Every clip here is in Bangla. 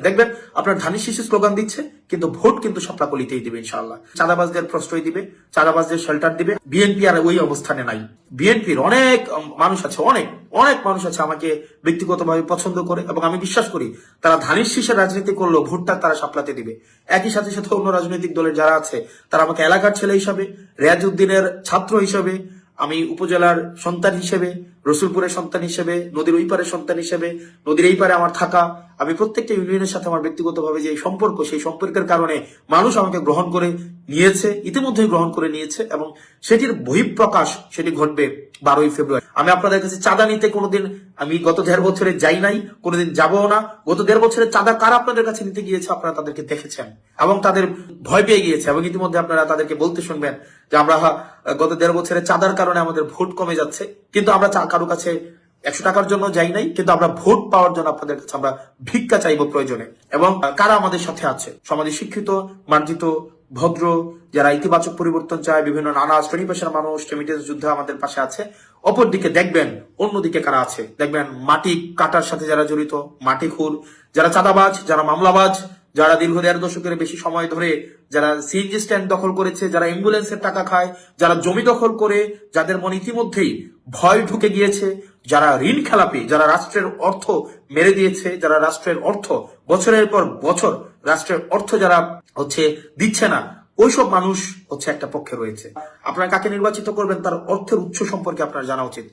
দেখবেন আপনার ধানের শীষে স্লোগান দিচ্ছে, কিন্তু ভোট কিন্তু শাপলাকলিতেই দিবে ইনশাআল্লাহ। চাঁদাবাজদের প্রশ্রয় দিবে, চাঁদাবাজদের শেল্টার দিবে। বিএনপি আর ওই অবস্থানে নাই। বিএনপির অনেক মানুষ আছে, অনেক অনেক মানুষ আছে আমাকে ব্যক্তিগতভাবে পছন্দ করে, এবং আমি বিশ্বাস করি তারা ধানের শীষের রাজনীতি করলেও ভোটটা তারা শাপলাতে দিবে। একই সাথে সাথে অন্য রাজনৈতিক দলের যারা আছে তারা আমাকে এলাকার ছেলে হিসাবে, রিয়াজউদ্দিনের ছাত্র হিসাবে, আমি উপজেলার সন্তান হিসেবে, রসুলপুরের সন্তান হিসেবে, নদীর ওই পারের সন্তান হিসেবে, নদীর এই পারে আমার থাকা, আমি প্রত্যেকটা ইউনিয়নের সাথে আমার ব্যক্তিগতভাবে যে সম্পর্ক, সেই সম্পর্কের কারণে মানুষ আমাকে গ্রহণ করে নিয়েছে, ইতিমধ্যেই গ্রহণ করে নিয়েছে, এবং সেটির বহিঃপ্রকাশ সেটি ঘটবে 12ই ফেব্রুয়ারি। আমি আপনাদের কাছে চাঁদা নিতে কোনোদিন, আমি গত 1.5 বছরে যাই নাই, কোনোদিন যাবো না। গত 1.5 বছরে চাঁদা কারা আপনাদের কাছে নিতে গিয়েছে আপনারা তাদেরকে দেখেছেন, এবং তাদের ভয় পেয়ে গিয়েছে, এবং ইতিমধ্যে আপনারা তাদেরকে বলতে শুনবেন যে আমরা গত 1.5 বছরে চাঁদার কারণে আমাদের ভোট কমে যাচ্ছে, কিন্তু আমরা কারো কাছে 100 টাকার জন্য যাই নাই, কিন্তু আমরা ভোট পাওয়ার জন্য আপনাদের কাছে আমরা ভিক্ষা চাইবো প্রয়োজনে। এবং কারা আমাদের সাথে আছে, সমাজে শিক্ষিত, মার্জিত, ভদ্র, যারা ইতিবাচক পরিবর্তন চায়, বিভিন্ন নানা শ্রেণী পেশার মানুষ, রেমিটেন্স যোদ্ধা আমাদের পাশে আছে। অপরদিকে দেখবেন অন্যদিকে কারা আছে, দেখবেন মাটি কাটার সাথে যারা জড়িত, মাটি খুর, যারা চাঁদাবাজ, যারা মামলাবাজ, যারা দীর্ঘ 1.5 দশকের বেশি সময় ধরে যারা সিএনজি স্ট্যান্ড দখল করেছে, যারা অ্যাম্বুলেন্সের টাকা খায়, যারা জমি দখল করে, যাদের মনে ইতিমধ্যেই ভয় ঢুকে গিয়েছে, যারা ঋণ খেলাপি, যারা রাষ্ট্রের অর্থ মেরে দিয়েছে, যারা রাষ্ট্রের অর্থ বছরের পর বছর রাষ্ট্রের অর্থ যারা দিচ্ছে না, ওইসব মানুষ একটা পক্ষে রয়েছে। আপনারা কাকে নির্বাচিত করবেন তার অর্থের উৎস সম্পর্কে আপনার জানা উচিত।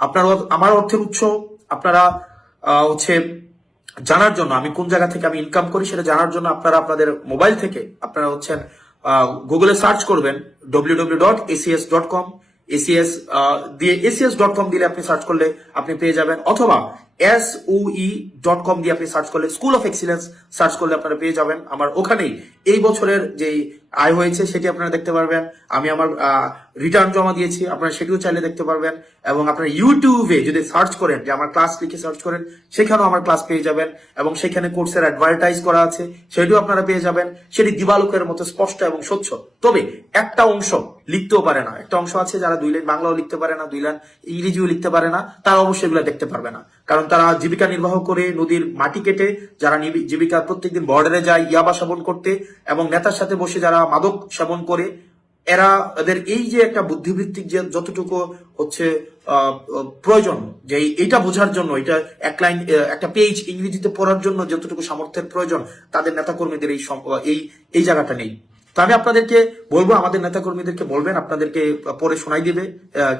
আপনার আমার অর্থের উৎস আপনারা জানার জন্য, আমি কোন জায়গা থেকে আমি ইনকাম করি সেটা জানার জন্য আপনারা আপনাদের মোবাইল থেকে আপনারা গুগলে সার্চ করবেন www.acs.com। এসিএস দিয়ে acs.com দিলে আপনি সার্চ করলে আপনি পেয়ে যাবেন, অথবা SOE.com দিয়ে আপনি সার্চ করলে, স্কুল অফ এক্সিলেন্স সার্চ করলে আপনারা পেয়ে যাবেন। আমার ওখানেই এই বছরের যে আয় হয়েছে সেটি আপনারা দেখতে পারবেন। আমি আমার রিটার্ন জমা দিয়েছি, আপনারা সেটিও চাইলে দেখতে পারবেন। এবং আপনারা ইউটিউবে যদি সার্চ করেন, যে আমার ক্লাস লিখে সার্চ করেন, সেখানেও আমার ক্লাস পেয়ে যাবেন, এবং সেখানে কোর্সের অ্যাডভার্টাইজ করা আছে, সেটিও আপনারা পেয়ে যাবেন। সেটি দিবালোকের মতো স্পষ্ট এবং স্বচ্ছ। তবে একটা অংশ লিখতেও পারে না, একটা অংশ আছে যারা 2 লাইন বাংলাও লিখতে পারে না, 2 লাইন ইংরেজিও লিখতে পারে না, তারা অবশ্যই এগুলো দেখতে পারবে না। কারণ তারা জীবিকা নির্বাহ করে নদীর মাটি কেটে, যারা জীবিকা প্রত্যেকদিন বর্ডারে যায় ইয়াবা সেবন করতে, এবং নেতার সাথে বসে যারা মাদক সেবন করে, এদের এই যে একটা বুদ্ধিবৃত্তিক যে যতটুকু প্রয়োজন, যে এইটা বোঝার জন্য, এটা এক লাইন একটা পেজ ইংরেজিতে পড়ার জন্য যতটুকু সামর্থ্যের প্রয়োজন, তাদের নেতাকর্মীদের এই জায়গাটা নেই। তো আমি আপনাদেরকে বলবো, আমাদের নেতাকর্মীদেরকে বলবেন, আপনাদেরকে পরে শোনাই দিবে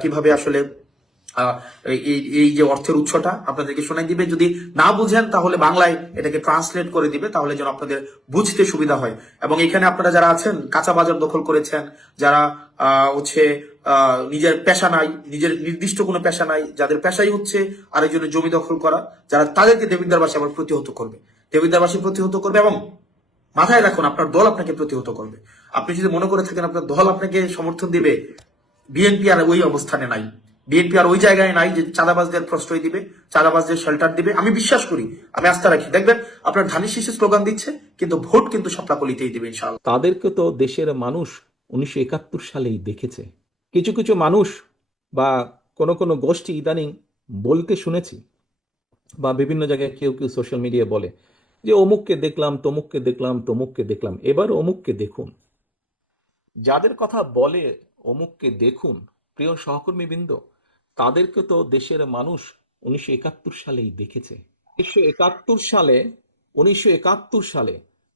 কিভাবে আসলে এই যে অর্থের উৎসটা আপনাদেরকে শোনাই দিবে। যদি না বুঝেন তাহলে বাংলায় এটাকে ট্রান্সলেট করে দিবে, তাহলে যেন আপনাদের বুঝতে সুবিধা হয়। এবং এখানে আপনারা যারা আছেন, কাঁচা বাজার দখল করেছেন, যারা নিজের পেশা নাই, নিজের নির্দিষ্ট কোনো পেশা নাই, যাদের পেশাই আরেকজনের জমি দখল করা, যারা তাদেরকে দেবিদ্বারবাসী আবার প্রতিহত করবে, দেবিদ্বারবাসী প্রতিহত করবে। এবং মাথায় রাখুন, আপনার দল আপনাকে প্রতিহত করবে। আপনি যদি মনে করে থাকেন আপনার দল আপনাকে সমর্থন দিবে, বিএনপি আর ওই অবস্থানে নাই, বিএনপি আর ওই জায়গায় নাই যে চাঁদাবাজদের প্রশ্রয় দিবে, চাঁদাবাজদের শেল্টার দিবে। আমি বিশ্বাস করি, আমি আস্থা রাখি, দেখবেন আপনার ধানের শীষে স্লোগান দিচ্ছে, কিন্তু ভোট কিন্তু শাপলাকলিতেই দিবে ইনশাআল্লাহ। তাদেরকে তো দেশের মানুষ 1971 সালেই দেখেছে। কিছু কিছু মানুষ বা কোনো কোনো গোষ্ঠী ইদানিং বলতে শুনেছি, বা বিভিন্ন জায়গায় কেউ কেউ সোশ্যাল মিডিয়ায় বলে যে অমুককে দেখলাম, তমুককে দেখলাম, তমুককে দেখলাম, এবার অমুককে দেখুন। যাদের কথা বলে অমুককে দেখুন, প্রিয় সহকর্মীবৃন্দ, তাদেরকে তো দেশের মানুষ 1971 সালেই দেখেছে। 1971 সালে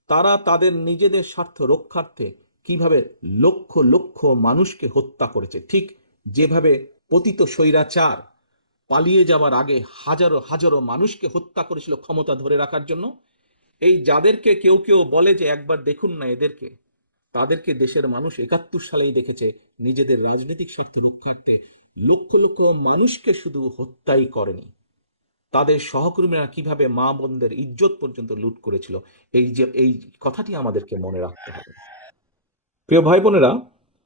তারা তাদের নিজেদের স্বার্থ রক্ষার্থে কিভাবে লক্ষ লক্ষ মানুষকে হত্যা করেছে, ঠিক যেভাবে পতিত স্বৈরাচার পালিয়ে যাওয়ার আগে হাজারো হাজারো মানুষকে হত্যা করেছিল ক্ষমতা ধরে রাখার জন্য। এই যাদেরকে কেউ কেউ বলে যে একবার দেখুন না এদেরকে, তাদেরকে দেশের মানুষ 71 সালেই দেখেছে নিজেদের রাজনৈতিক স্বার্থ রক্ষার্থে লক্ষ লক্ষ মানুষকে শুধু হত্যাই করেনি, তাদের সহকর্মীরা কিভাবে মা বোনদের ইজ্জত পর্যন্ত লুট করেছিল। এই কথাটি আমাদেরকে মনে রাখতে হবে। প্রিয় ভাই বোনেরা,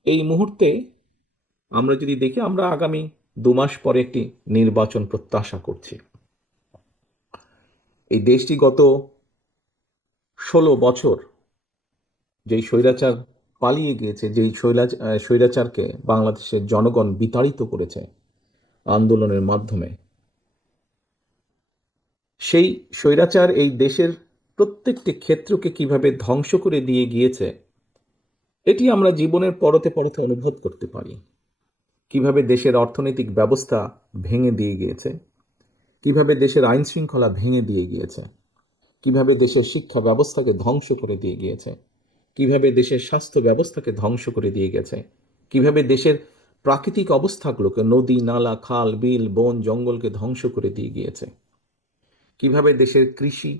এই মুহূর্তে আমরা যদি দেখি, আমরা আগামী 2 মাস পরে একটি নির্বাচন প্রত্যাশা করছি। এই দেশটি গত 16 বছর যেই স্বৈরাচার পালিয়ে গিয়েছে, যেই স্বৈরাচারকে বাংলাদেশের জনগণ বিতাড়িত করেছে আন্দোলনের মাধ্যমে, সেই স্বৈরাচার এই দেশের প্রত্যেকটি ক্ষেত্রকে কিভাবে ধ্বংস করে দিয়ে গিয়েছে, এটি আমরা জীবনের পরতে পরতে অনুভব করতে পারি। কিভাবে দেশের অর্থনৈতিক ব্যবস্থা ভেঙে দিয়ে গিয়েছে, কিভাবে দেশের আইন শৃঙ্খলা ভেঙে দিয়ে গিয়েছে, কিভাবে দেশের শিক্ষা ব্যবস্থাকে ধ্বংস করে দিয়ে গিয়েছে, কিভাবে দেশের স্বাস্থ্য ব্যবস্থাকে ধ্বংস করে দিয়ে গেছে, কিভাবে দেশের প্রাকৃতিক অবস্থাগুলোকে, নদী নালা খাল বিল বন জঙ্গলকে ধ্বংস করে দিয়ে গিয়েছে, কিভাবে দেশের কৃষি,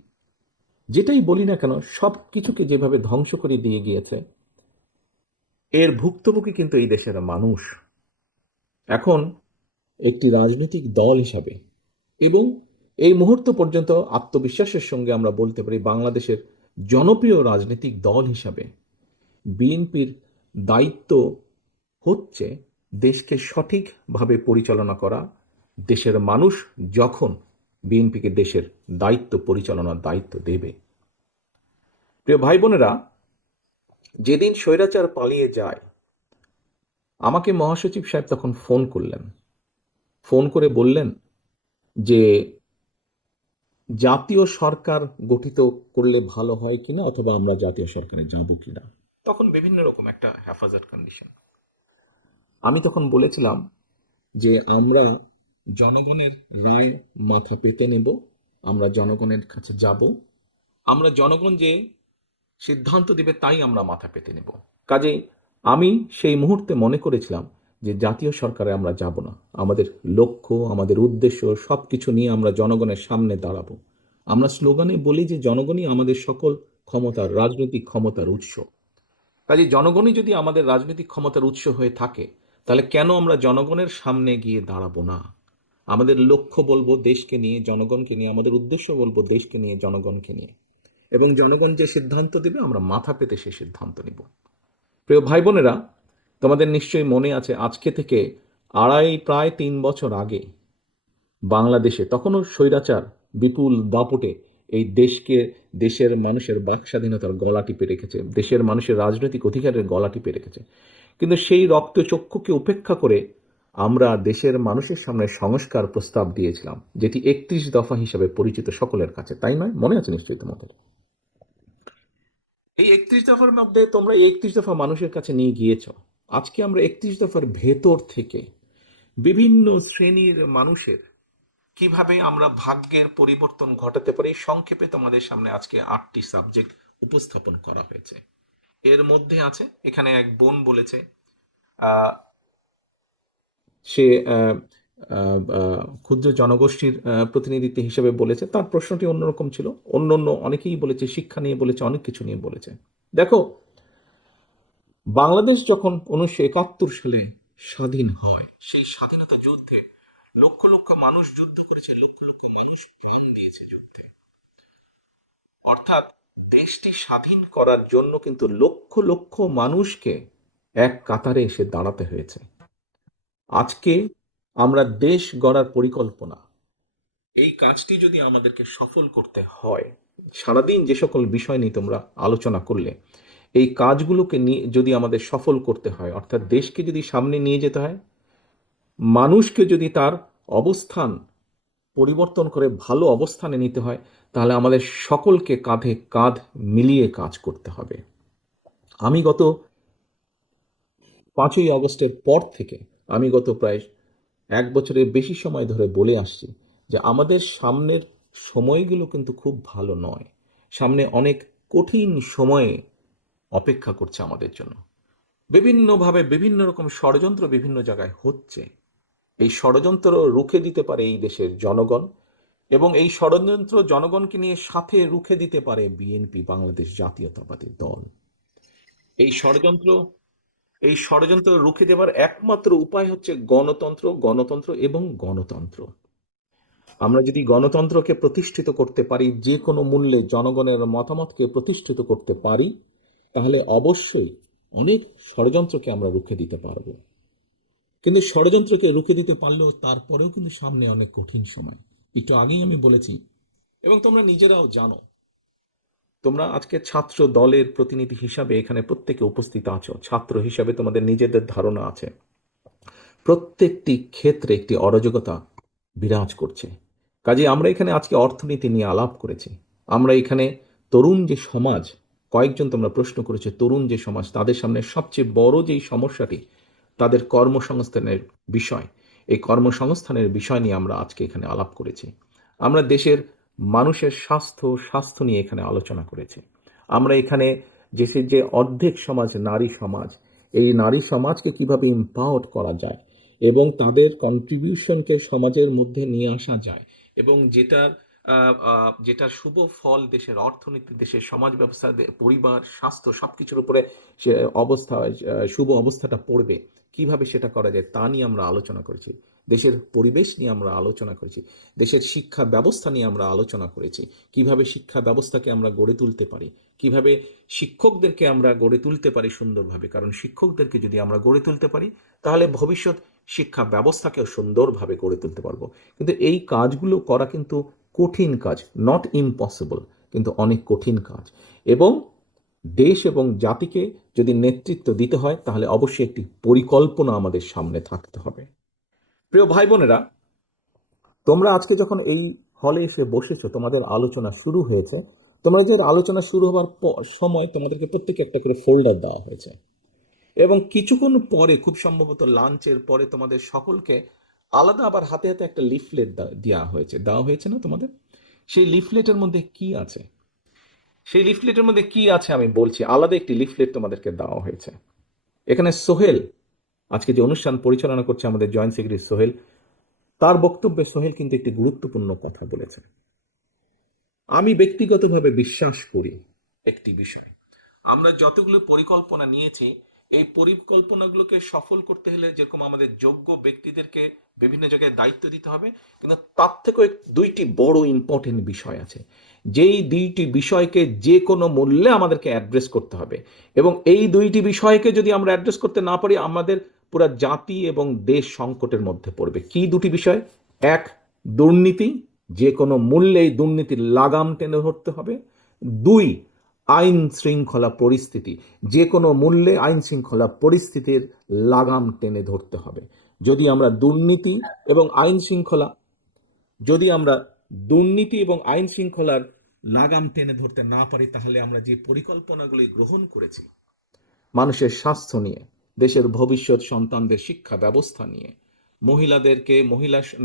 যেটাই বলি না কেন, সব কিছুকে যেভাবে ধ্বংস করে দিয়ে গিয়েছে, এর ভুক্তভোগী কিন্তু এই দেশের মানুষ। এখন একটি রাজনৈতিক দল হিসাবে এবং এই মুহূর্ত পর্যন্ত আত্মবিশ্বাসের সঙ্গে আমরা বলতে পারি বাংলাদেশের জনপ্রিয় রাজনৈতিক দল হিসাবে বিএনপির দায়িত্ব হচ্ছে দেশকে সঠিকভাবে পরিচালনা করা। দেশের মানুষ যখন বিএনপিকে দেশের দায়িত্ব পরিচালনার দায়িত্ব দেবে। প্রিয় ভাই বোনেরা, যেদিন স্বৈরাচার পালিয়ে যায়, আমাকে মহাসচিব সাহেব তখন ফোন করলেন। ফোন করে বললেন যে জাতীয় সরকার গঠিত করলে ভালো হয় কিনা, অথবা আমরা জাতীয় সরকারে যাব কিনা। তখন বিভিন্ন রকম একটা হেফাজত কন্ডিশন। আমি তখন বলেছিলাম যে আমরা জনগণের রায় মাথা পেতে নেব, আমরা জনগণের কাছে যাব, আমরা জনগণ যে সিদ্ধান্ত দিবে তাই আমরা মাথা পেতে নেব। কাজেই আমি সেই মুহূর্তে মনে করেছিলাম যে জাতীয় সরকারে আমরা যাব না। আমাদের লক্ষ্য, আমাদের উদ্দেশ্য সবকিছু নিয়ে আমরা জনগণের সামনে দাঁড়াবো। আমরা স্লোগানে বলি যে জনগণই আমাদের সকল ক্ষমতার, রাজনৈতিক ক্ষমতার উৎস। কাজে জনগণই যদি আমাদের রাজনৈতিক ক্ষমতার উৎস হয়ে থাকে, তাহলে কেন আমরা জনগণের সামনে গিয়ে দাঁড়াবো না? আমাদের লক্ষ্য বলবো দেশকে নিয়ে, জনগণকে নিয়ে, আমাদের উদ্দেশ্য বলবো দেশকে নিয়ে, জনগণকে নিয়ে, এবং জনগণ যে সিদ্ধান্ত দেবে আমরা মাথা পেতে সে সিদ্ধান্ত নিব। প্রিয় ভাই বোনেরা, তোমাদের নিশ্চয়ই মনে আছে আজকে থেকে প্রায় 3 বছর আগে বাংলাদেশে তখনও স্বৈরাচার বিপুল দাপটে এই দেশকে, দেশের মানুষের বাক স্বাধীনতার গলা টিপে রেখেছে, দেশের মানুষের রাজনৈতিক অধিকারের গলা টিপে রেখেছে। কিন্তু সেই রক্তচক্ষুকে উপেক্ষা করে আমরা দেশের মানুষের সামনে সংস্কার প্রস্তাব দিয়েছিলাম, যেটি 31 দফা হিসাবে পরিচিত সকলের কাছে, তাই নয়? মনে আছে নিশ্চয়ই তোমাদের। এই 31 দফার মধ্যে তোমরা এই 31 দফা মানুষের কাছে নিয়ে গিয়েছ। আজকে আমরা 31 দফার ভেতর থেকে বিভিন্ন শ্রেণীর মানুষের কিভাবে আমরা ভাগ্যের পরিবর্তন ঘটাতে পারি, সংক্ষেপে তোমাদের সামনে আজকে 8টি সাবজেক্ট উপস্থাপন করা হয়েছে। এর মধ্যে আছে, এখানে এক বোন বলেছে, আহ, সে ক্ষুদ্র জনগোষ্ঠীর প্রতিনিধিত্ব হিসেবে বলেছে। তার প্রশ্নটি অন্যরকম ছিল। অন্য অন্য অনেকেই বলেছে, শিক্ষা নিয়ে বলেছে, অনেক কিছু নিয়ে বলেছে। দেখো, বাংলাদেশ যখন 1971 সালে স্বাধীন হয়, সেই স্বাধীনতা যুদ্ধে লক্ষ লক্ষ মানুষ যুদ্ধ করেছে, লক্ষ লক্ষ মানুষ প্রাণ দিয়েছে যুদ্ধে। অর্থাৎ দেশটি স্বাধীন করার জন্য কিন্তু লক্ষ লক্ষ মানুষকে এক কাতারে এসে দাঁড়াতে হয়েছে। আজকে আমরা দেশ গড়ার পরিকল্পনা, এই কাজটি যদি আমাদেরকে সফল করতে হয়, সারাদিন যে সকল বিষয় নিয়ে তোমরা আলোচনা করলে, এই কাজগুলোকে নিয়ে যদি আমাদের সফল করতে হয়, অর্থাৎ দেশকে যদি সামনে নিয়ে যেতে হয়, মানুষকে যদি তার অবস্থান পরিবর্তন করে ভালো অবস্থানে নিতে হয়, তাহলে আমাদের সকলকে কাঁধে কাঁধ মিলিয়ে কাজ করতে হবে। আমি গত 5ই আগস্টের পর থেকে, আমি গত প্রায় 1 বছরের বেশি সময় ধরে বলে আসছি যে আমাদের সামনের সময়গুলো কিন্তু খুব ভালো নয়। সামনে অনেক কঠিন সময়ে অপেক্ষা করছে আমাদের জন্য। বিভিন্নভাবে বিভিন্ন রকম ষড়যন্ত্র বিভিন্ন জায়গায় হচ্ছে। এই ষড়যন্ত্র রুখে দিতে পারে এই দেশের জনগণ, এবং এই ষড়যন্ত্র জনগণকে নিয়ে সাথে রুখে দিতে পারে বিএনপি, বাংলাদেশ জাতীয়তাবাদী দল। এই ষড়যন্ত্র এই ষড়যন্ত্র রুখে দেওয়ার একমাত্র উপায় হচ্ছে গণতন্ত্র, গণতন্ত্র এবং গণতন্ত্র। আমরা যদি গণতন্ত্রকে প্রতিষ্ঠিত করতে পারি, যে কোনো মূল্যে জনগণের মতামতকে প্রতিষ্ঠিত করতে পারি, তাহলে অবশ্যই অনেক ষড়যন্ত্রকে আমরা রুখে দিতে পারবো। কিন্তু ষড়যন্ত্রকে রুখে দিতে পারলেও তারপরেও কিন্তু সামনে অনেক কঠিন সময়। একটু আগেই আমি বলেছি, এবং তোমরা নিজেরাও জানো, তোমরা আজকে ছাত্র দলের প্রতিনিধি হিসাবে এখানে প্রত্যেকে উপস্থিত আছো। ছাত্র হিসাবে তোমাদের নিজেদের ধারণা আছে, প্রত্যেকটি ক্ষেত্রে একটি অরাজকতা বিরাজ করছে। কাজে আমরা এখানে আজকে অর্থনীতি নিয়ে আলাপ করেছি, আমরা এখানে তরুণ যে সমাজ, কয়েকজন তোমরা প্রশ্ন করেছে, তরুণ যে সমাজ তাদের সামনে সবচেয়ে বড় যেই সমস্যাটি তাদের কর্মসংস্থানের বিষয়, এই কর্মসংস্থানের বিষয় নিয়ে আমরা আজকে এখানে আলাপ করেছি। আমরা দেশের মানুষের স্বাস্থ্য নিয়ে এখানে আলোচনা করেছি। আমরা এখানে দেশের যে অর্ধেক সমাজ নারী সমাজ, এই নারী সমাজকে কিভাবে এম্পাওয়ার করা যায় এবং তাদের কন্ট্রিবিউশনকে সমাজের মধ্যে নিয়ে আসা যায়, এবং যেটার শুভ ফল দেশের অর্থনীতি, দেশের সমাজ ব্যবস্থা, পরিবার, স্বাস্থ্য সবকিছুর উপরে সে অবস্থা, শুভ অবস্থাটা পড়বে, কিভাবে সেটা করা যায় তা নিয়ে আমরা আলোচনা করেছি। দেশের পরিবেশ নিয়ে আমরা আলোচনা করেছি। দেশের শিক্ষা ব্যবস্থা নিয়ে আমরা আলোচনা করেছি। কিভাবে শিক্ষা ব্যবস্থাকে আমরা গড়ে তুলতে পারি, কিভাবে শিক্ষকদেরকে আমরা গড়ে তুলতে পারি সুন্দরভাবে, কারণ শিক্ষকদেরকে যদি আমরা গড়ে তুলতে পারি তাহলে ভবিষ্যৎ শিক্ষা ব্যবস্থাকেও সুন্দরভাবে গড়ে তুলতে পারবো। কিন্তু এই কাজগুলো করা কিন্তু কঠিন কাজ, নট ইম্পসিবল, কিন্তু অনেক কঠিন কাজ। এবং দেশ এবং জাতিকে যদি নেতৃত্ব দিতে হয় তাহলে অবশ্যই একটি পরিকল্পনা আমাদের সামনে থাকতে হবে। প্রিয় ভাই বোনেরা, তোমরা আজকে যখন এই হলে এসে বসেছো, তোমাদের আলোচনা শুরু হয়েছে, তোমাদের আলোচনা শুরু হওয়ার সময় তোমাদেরকে প্রত্যেকে একটা করে ফোল্ডার দেওয়া হয়েছে, এবং কিছুক্ষণ পরে, খুব সম্ভবত লাঞ্চের পরে, তোমাদের সকলকে আলাদা আবার হাতে হাতে একটা লিফলেট দেওয়া হয়েছে না তোমাদের? সেই লিফলেটের মধ্যে কি আছে? সেই লিফলেটের মধ্যে কি আছে আমি বলছি। আলাদা একটি লিফলেট তোমাদেরকে দেওয়া হয়েছে। এখানে সোহেল, আজকে যে অনুষ্ঠান পরিচালনা করছে আমাদের জয়েন্ট সেক্রেটারি সোহেল, তার বক্তব্যে সোহেল কিন্তু একটি গুরুত্বপূর্ণ কথা বলেছে। আমি ব্যক্তিগতভাবে বিশ্বাস করি একটি বিষয়, আমরা যতগুলো পরিকল্পনা নিয়েছি, এই পরিকল্পনাগুলোকে সফল করতে হলে যেরকম আমাদের যোগ্য ব্যক্তিদেরকে বিভিন্ন জায়গায় দায়িত্ব দিতে হবে, কিন্তু তার থেকেও দুইটি বড় ইম্পর্টেন্ট বিষয় আছে, যেই দুইটি বিষয়কে যে কোনো মূল্যে আমাদেরকে অ্যাড্রেস করতে হবে। এবং এই দুইটি বিষয়কে যদি আমরা অ্যাড্রেস করতে না পারি, আমাদের পুরো জাতি এবং দেশ সংকটের মধ্যে পড়বে। কি দুটি বিষয়? এক, দুর্নীতি, যে কোনো মূল্যে এই দুর্নীতির লাগাম টেনে ধরতে হবে। দুই, আইন শৃঙ্খলা পরিস্থিতি, যে কোনো মূল্যে আইন শৃঙ্খলা পরিস্থিতির লাগাম টেনে ধরতে হবে। যদি আমরা দুর্নীতি এবং আইন শৃঙ্খলা যদি আমরা দুর্নীতি এবং আইন শৃঙ্খলার লাগাম টেনে ধরতে না পারি, তাহলে আমরা যে পরিকল্পনাগুলি গ্রহণ করেছি মানুষের স্বাস্থ্য নিয়ে, দেশের ভবিষ্যৎ সন্তানদের শিক্ষা ব্যবস্থা নিয়ে,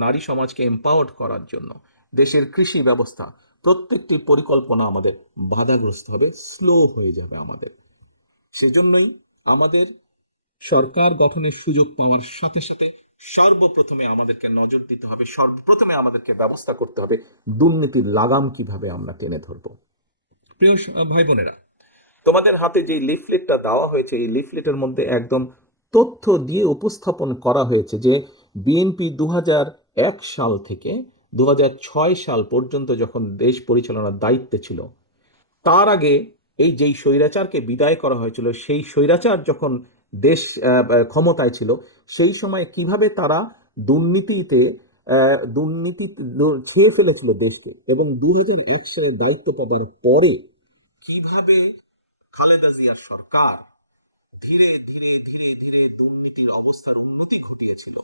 নারী সমাজকে এম্পাওয়ার্ড করার জন্য, দেশের কৃষি ব্যবস্থা, প্রত্যেকটি পরিকল্পনা আমাদের বাধাগ্রস্ত হবে, স্লো হয়ে যাবে আমাদের। সেজন্যই আমাদের সরকার গঠনের সুযোগ পাওয়ার সাথে সাথে সর্বপ্রথমে আমাদেরকে নজর দিতে হবে, সর্বপ্রথমে আমাদেরকে ব্যবস্থা করতে হবে দুর্নীতির লাগাম কিভাবে আমরা টেনে ধরবো। প্রিয় ভাই বোনেরা, তোমাদের হাতে যে লিফলেটটা দেওয়া হয়েছে, এই লিফলেটের মধ্যে একদম তথ্য দিয়ে উপস্থাপন করা হয়েছে যে বিএনপি 2001 সাল থেকে 2006 সাল পর্যন্ত যখন দেশ পরিচালনার দায়িত্বে ছিল, তার আগে এই যেই স্বৈরাচারকে বিদায় করা হয়েছিল, সেই স্বৈরাচার যখন দেশ ক্ষমতায় ছিল, সেই সময় কিভাবে তারা দুর্নীতিতে দুর্নীতি ছুঁয়ে ফেলেছিল দেশকে, এবং 2001 সালে দায়িত্ব পাবার পরে কিভাবে খালেদা জিয়ার সরকার ধীরে ধীরে ধীরে ধীরে দুর্নীতির অবস্থার উন্নতি ঘটিয়েছিল,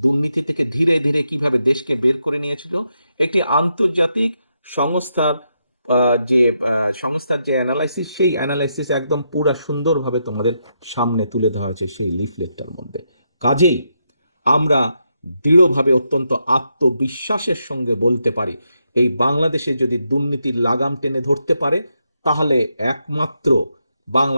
দুর্নীতি থেকে ধীরে ধীরে কিভাবে দেশকে বের করে নিয়েছিল, একটি আন্তর্জাতিক সংস্থার যে অ্যানালাইসিস, সেই অ্যানালাইসিস একদম পুরা সুন্দরভাবে তোমাদের সামনে তুলে ধরা হয়েছে সেই লিফলেটটার মধ্যে। কাজেই আমরা দৃঢ়ভাবে, অত্যন্ত আত্মবিশ্বাসের সঙ্গে বলতে পারি, এই বাংলাদেশে যদি দুর্নীতির লাগাম টেনে ধরতে পারে, তাহলে একমাত্র বাংলা